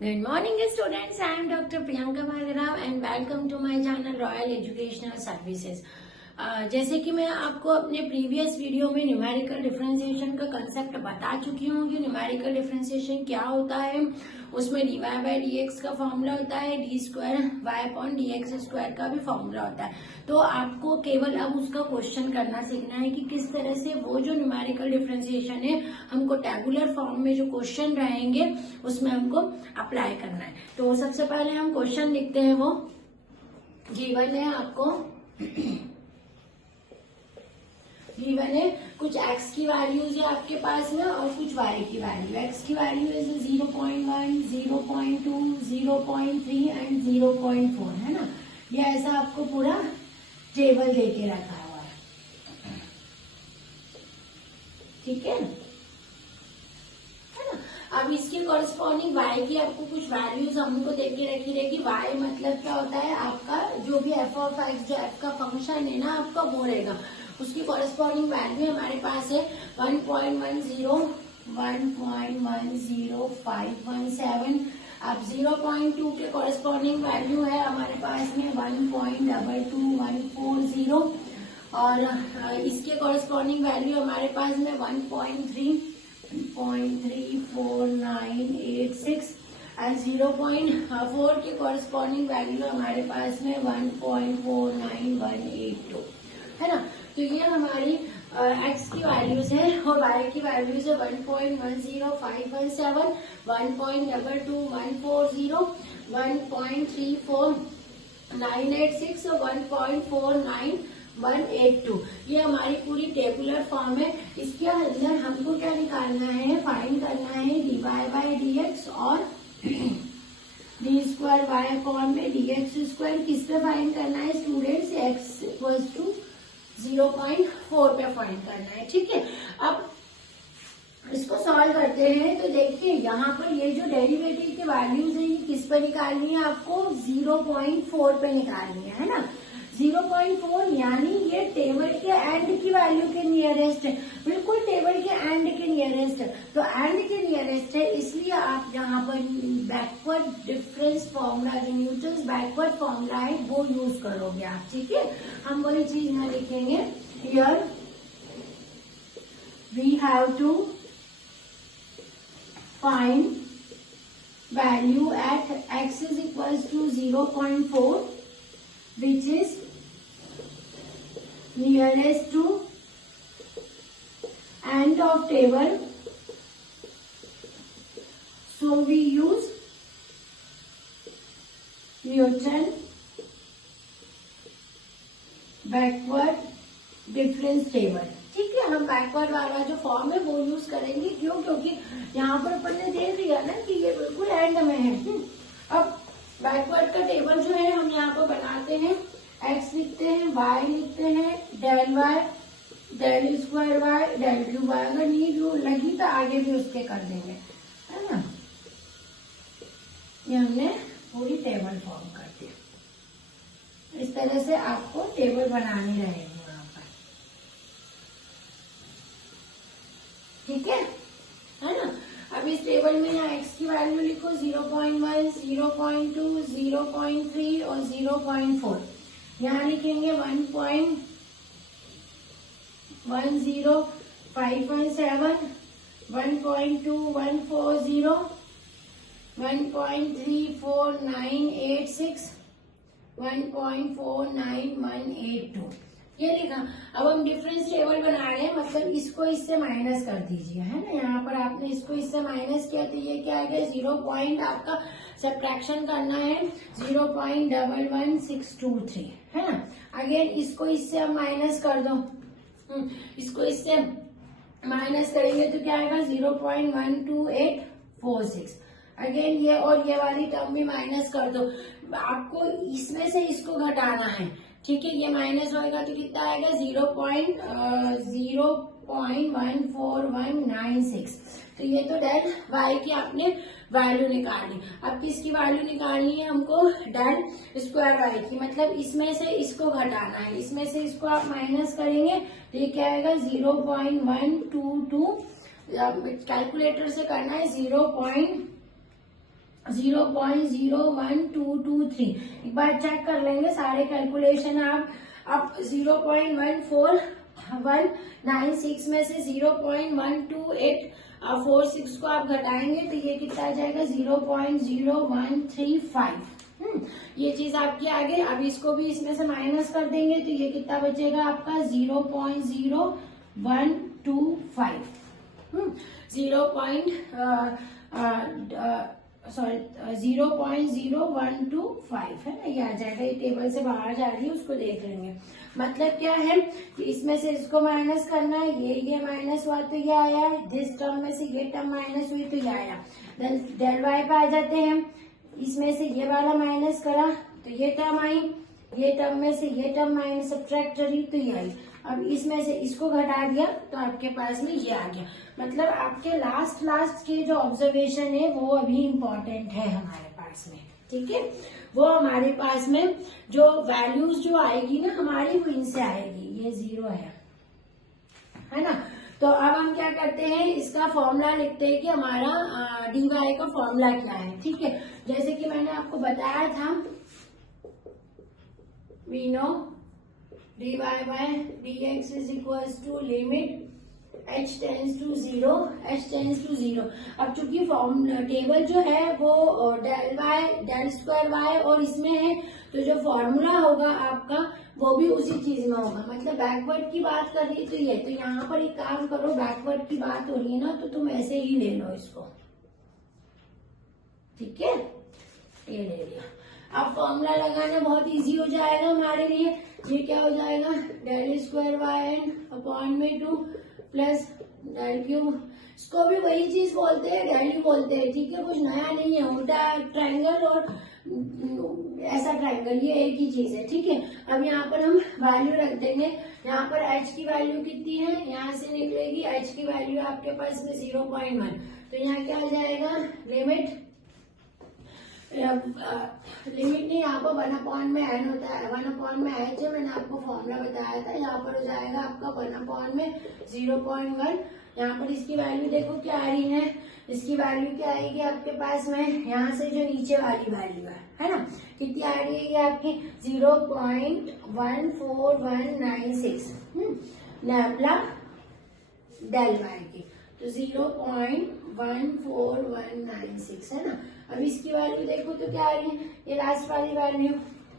Good morning students, I am Dr. Priyanka Bhargava and welcome to my channel Royal Educational Services। जैसे कि मैं आपको अपने previous video में न्यूमेरिकल डिफरेंशिएशन का कंसेप्ट बता चुकी हूँ कि न्यूमेरिकल डिफरेंशिएशन क्या होता है। उसमें dy बाय dx का फॉर्मूला होता है, d square y upon dx square का भी फॉर्मूला होता है। तो आपको केवल अब उसका क्वेश्चन करना सीखना है कि किस तरह से वो जो न्यूमेरिकल डिफरेंशिएशन है हमको टेबुलर फॉर्म में जो क्वेश्चन रहेंगे उसमें हमको अप्लाई करना है। तो सबसे पहले हम क्वेश्चन लिखते हैं, वो गिवन है आपको, गिवन है कुछ x की वैल्यूज है आपके पास में और कुछ y की वैल्यू। x की वैल्यू है 0.1, 0.2, 0.3 एंड 0.4 है ना। ये ऐसा आपको पूरा टेबल देके रखा हुआ है, ठीक है ना। अब इसके कॉरेस्पॉन्डिंग y की आपको कुछ वैल्यूज हमको देके रखी रहेगी। y मतलब क्या होता है, आपका जो भी f ऑफ x, जो f का फंक्शन है ना आपका, वो रहेगा। उसकी कॉरेस्पॉन्डिंग वैल्यू हमारे पास है 1.10, 1.10517। अब 0.2 के कॉरेस्पॉन्डिंग वैल्यू है हमारे पास में 1.22140 और इसके कॉरेस्पॉन्डिंग वैल्यू हमारे पास में 1.34986 एंड 0.4 के कॉरेस्पॉन्डिंग वैल्यू हमारे पास में 1.49182 है ना। तो ये हमारी x की वैल्यूज है और y की वैल्यूज है 1.10517, 1.22140, 1.34986 और 1.49182। ये हमारी पूरी टेबुलर फॉर्म है। इसके अंदर हमको क्या निकालना है, फाइंड करना है dy बाय dx और डी स्क्वायर वाई अपॉन में dx स्क्वायर। किस पे फाइंड करना है स्टूडेंट्स, x इक्वल्स टू 0.4 पे फाइंड करना है, ठीक है। अब इसको सॉल्व करते हैं तो देखिए यहाँ पर ये जो डेरिवेटिव की वैल्यूज है ये किस पे निकालनी है, आपको 0.4 पे निकालनी है ना। 0.4 यानी ये टेबल के एंड की वैल्यू के नियरेस्ट है, बिल्कुल टेबल के एंड के नियरेस्ट है। तो एंड के नियरेस्ट है इसलिए आप यहाँ पर बैकवर्ड डिफरेंस फॉर्मूला, जो न्यूटन्स बैकवर्ड फॉर्मूला है वो यूज करोगे आप, ठीक है। हम वही चीज यहाँ लिखेंगे, here we have to find value at x is equals to 0.4 which is nearest to end of table. So we use Newton backward difference table, ठीक है। हम बैकवर्ड वाला जो फॉर्म है वो यूज करेंगे, क्यों, क्योंकि यहाँ पर अपन ने देख लिया ना कि ये बिल्कुल एंड में है। अब बैकवर्ड का टेबल जो है हम यहाँ पर बनाते हैं, x लिखते हैं, y लिखते हैं, del y, del square y, del cube y। अगर नीड लगी तो आगे भी उसके कर देंगे, है ना। ये हमने पूरी टेबल फॉर्म कर दिया। इस तरह से आपको टेबल बनानी रहेगी यहाँ पर, ठीक है ना। अब इस टेबल में यहाँ x की वैल्यू लिखो 0.1, 0.2, 0.3 और 0.4। यहाँ लिखेंगे 1.10517, 1.2140, 1.34986, 1.49182, ये लिखा। अब हम डिफरेंस टेबल बना रहे हैं, मतलब इसको इससे माइनस कर दीजिए, है ना। यहाँ पर आपने इसको इससे माइनस किया तो ये क्या आएगा, 0 पॉइंट आपका सब्ट्रैक्शन करना है 0.11623, है ना। अगेन इसको इससे हम माइनस कर दो, इसको इससे माइनस करेंगे तो क्या आएगा 0.12846। अगेन ये और ये वाली टर्म भी माइनस कर दो। आपको इसमें से इसको घटाना है, ठीक है। ये माइनस होएगा तो कितना आएगा 0.0149196। तो ये तो डेल y की आपने वैल्यू निकाली। अब किसकी वैल्यू निकालनी है हमको, डेल स्क्वायर y की, मतलब इसमें से इसको घटाना है, इसमें से इसको आप माइनस करेंगे तो ये क्या आएगा 0.122 कैलकुलेटर से करना है 0.0 0.01223। एक बार चेक कर लेंगे सारे कैलकुलेशन आप। अब 0.14196 में से 0.12846 को आप घटाएंगे तो ये कितना आ जाएगा 0.0135। ये चीज आपकी आ गई। अब इसको भी इसमें से माइनस कर देंगे तो ये कितना बचेगा आपका 0.0125। 0.0125 है ना, ये आ जाएगा। ये टेबल से बाहर जा रही है, उसको देख लेंगे। मतलब क्या है कि इसमें से इसको माइनस करना है, ये माइनस हुआ तो ये आया, जिस टर्म में से ये टर्म माइनस हुई तो ये आया। डेल वाई पे आ जाते हैं, इसमें से ये वाला माइनस करा तो ये टर्म आई, ये टर्म में से ये टर्म माइनस सब्ट्रैक्ट करी तो ये आई। अब इसमें से इसको घटा दिया तो आपके पास में ये आ गया। मतलब आपके लास्ट के जो ऑब्जर्वेशन है वो अभी इम्पोर्टेंट है हमारे पास में, ठीक है। वो हमारे पास में जो वैल्यूज जो आएगी ना हमारी, वो इनसे आएगी। ये 0 है ना। तो अब हम क्या करते हैं, इसका फॉर्मूला लिखते हैं कि हमारा dy का फॉर्मूला क्या है, ठीक है। जैसे कि मैंने आपको बताया था, we know dy by dx is equals to limit h tends to 0, h tends to 0। अब चूंकि टेबल जो है वो डेल स्क्वायर वाई और इसमें है, तो जो फॉर्मूला होगा आपका वो भी उसी चीज में होगा। मतलब बैकवर्ड की बात कर रही तो ये, तो यहाँ पर एक काम करो, बैकवर्ड की बात हो रही है ना तो तुम ऐसे ही ले लो इसको, ठीक है। ये ले लिया। अब फॉर्मूला लगाना बहुत इजी हो जाएगा हमारे लिए। ये क्या हो जाएगा, del square y n upon में 2 प्लस डेल क्यूब। इसको भी वही चीज बोलते हैं, डेल ही बोलते हैं, ठीक है। कुछ नया नहीं है, उल्टा ट्रायंगल और ऐसा ट्रायंगल, ये एक ही चीज है, ठीक है। अब यहाँ पर हम वैल्यू रख देंगे। यहाँ पर h की वैल्यू कितनी है, यहाँ से निकलेगी h की वैल्यू आपके पास में 0.1। तो यहाँ क्या हो जाएगा, लिमिट नहीं, यहाँ पर 1/n होता है, 1/h है। मैंने आपको फॉर्मूला बताया था। यहाँ पर हो जाएगा आपका 1/0.1। यहाँ पर इसकी वैल्यू देखो क्या आ रही है, इसकी वैल्यू क्या आएगी आपके पास में, यहाँ से जो नीचे वाली वैल्यू है ना, कितनी आ रही है ये आपकी 0.14196 लैम्ब्डा डेल वाई की। तो 0.14196 है ना। अब इसकी वैल्यू देखो तो क्या आ रही है, ये लास्ट वाली वैल्यू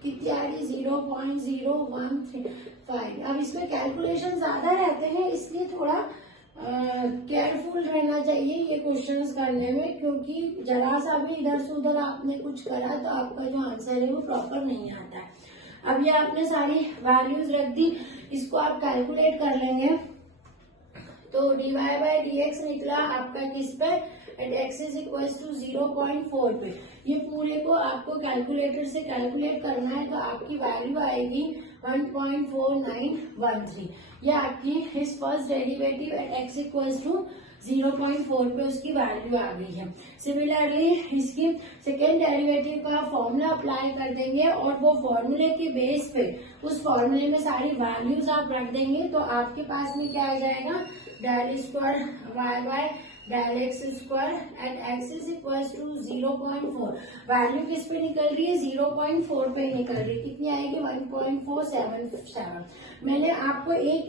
कितनी आ रही है 0.0135। अब इसमें कैलकुलेशन ज्यादा रहते हैं, इसलिए थोड़ा केयरफुल रहना चाहिए ये क्वेश्चंस करने में, क्योंकि जरा सा भी इधर से उधर आपने कुछ करा तो आपका जो आंसर है वो प्रॉपर नहीं आता है। अब ये आपने सारी वैल्यूज रख दी, इसको आप कैलकुलेट कर लेंगे। तो dy by dx निकला आपका किस पे, at x is equal to 0.4 पे। ये पूरे को आपको कैलकुलेटर से कैलकुलेट करना है तो आपकी वैल्यू आएगी 1.4913। ये आपकी इस first derivative at x equal to 0.4 पे उसकी वैल्यू आ गई है। सिमिलरली इसकी सेकेंड डेरिवेटिव का फॉर्मूला अप्लाई कर देंगे और वो फॉर्मूले के बेस पे उस फॉर्मूले में सारी वैल्यूज आप रख देंगे तो आपके पास में क्या आ जाएगा, del square y by del x square at x is equal to 0.4। Value किस पे निकल रही है, 0.4 पे निकल रही है। कितनी आएगी 1.477। मैंने आपको एक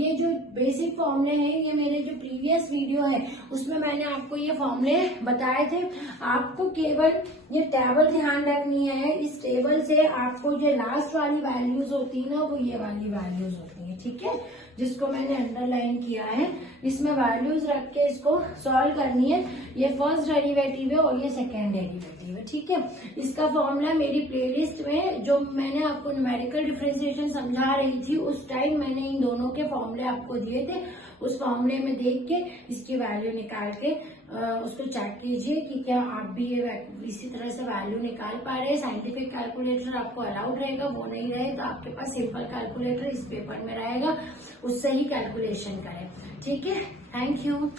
ये जो बेसिक फॉर्मूले हैं, ये मेरे जो प्रीवियस वीडियो है उसमें मैंने आपको ये फॉर्मूले बताए थे। आपको केवल ये टेबल ध्यान रखनी है। इस टेबल से आपको जो लास्ट वाली वैल्यूज होती है ना, वो ये वाली वैल्यूज होती है, ठीक है, जिसको मैंने अंडरलाइन किया है। इसमें वैल्यूज रख के इसको सॉल्व करनी है। ये फर्स्ट डेरिवेटिव है और ये सेकेंड डेरिवेटिव है, ठीक है। इसका फॉर्मूला मेरी प्लेलिस्ट में जो मैंने आपको न्यूमेरिकल डिफरेंशिएशन समझा रही थी उस टाइम मैंने इन दोनों के फॉर्मूले आपको दिए थे। उस फॉर्मूले में देख के इसकी वैल्यू निकाल के उसको चेक कीजिए कि क्या आप भी ये इसी तरह से वैल्यू निकाल पा रहे हैं। साइंटिफिक कैलकुलेटर आपको अलाउड रहेगा, वो नहीं रहे तो आपके पास सिंपल कैलकुलेटर इस पेपर में रहेगा, उससे ही कैलकुलेशन करें, ठीक है। Thank you.